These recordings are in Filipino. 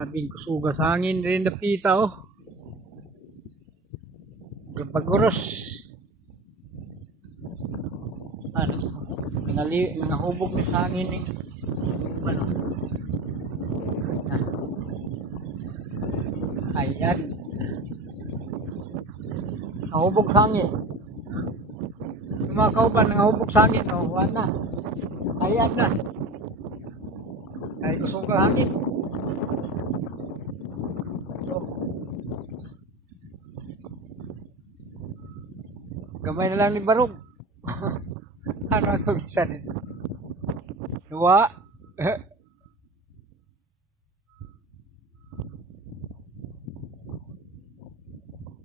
Sabing kusuga sa hangin rin napita oh. Paguros. Ano? Nangahubog na sa hangin eh. Ano? Ayan. Nahubog sa hangin. Yung mga kauban nangahubog sa hangin oh. Wala na. Ayan na. Ay kusuga hangin. Gamay na lang ni Barog. Ano ito isa din? Dua.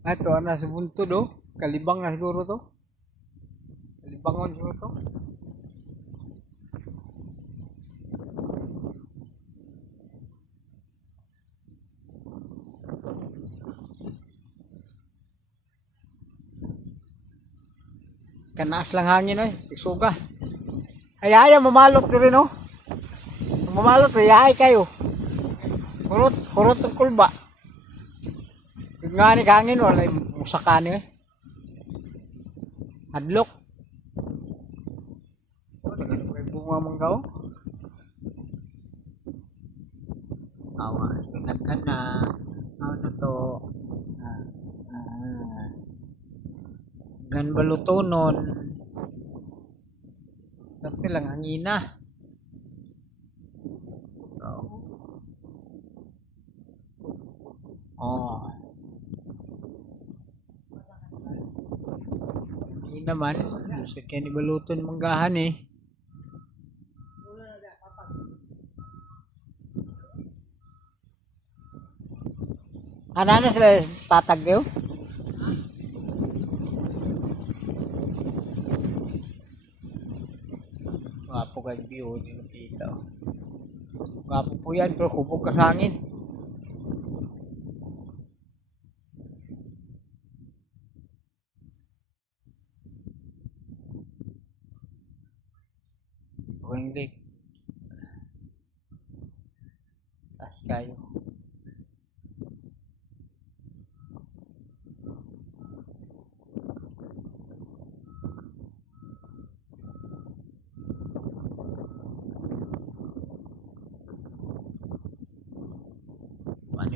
Ito na sa buntod oh. Kalibang na siguro to. Kalibangon siguro to. Kanas lang hangin eh. Isuga. Ay, mamalot din oh. Mamalot, ay kayo. Hurot ang kulba. Yung nga ni hangin, wala yung musakan eh. Hadlok. May bunga mangga oh. Awas, pinagkan na. Ano to? Gan balutonon. Dati lang hangina. Oh. Hindi naman. Sa kaya baluton manggahan eh. Ano na sila tatag yun? Wapo kay view, hindi nakita. Wapo po yan, pero kubog ka sa hangin. Huwag lake. Taas kayo.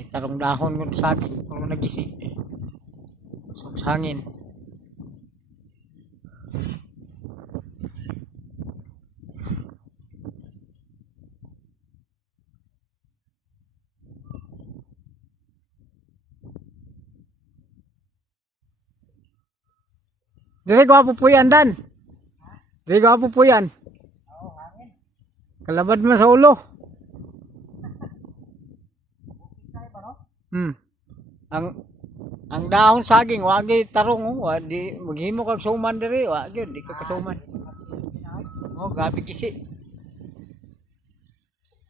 Tarong dahon ko sa akin kung nagising eh. So, sa hangin. Dire gwapo po yan, Dan. Dire gwapo po yan. Kalabad mo sa ulo. Ang dahon saging wagi tarong oh, di maghimo kag suman diri wa gyud di ka kasuman. Oh, gabi kisi.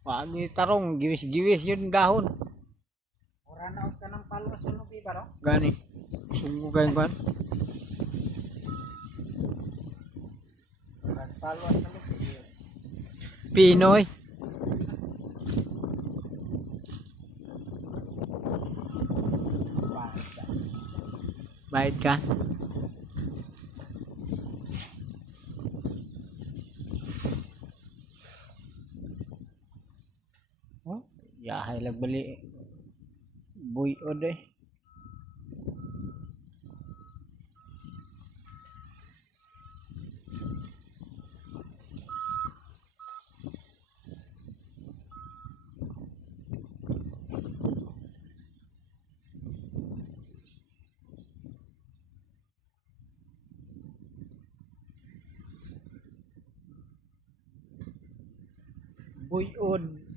Wagi tarong giwis-giwis yun dahon. Ora na ka nang palwas sa lubi ba ro? Gani. Sungo kay ban. Palwas sa lubi. Pinoy. Bayad ka? Oh, yahay lang bali. Buyod eh. Buyod.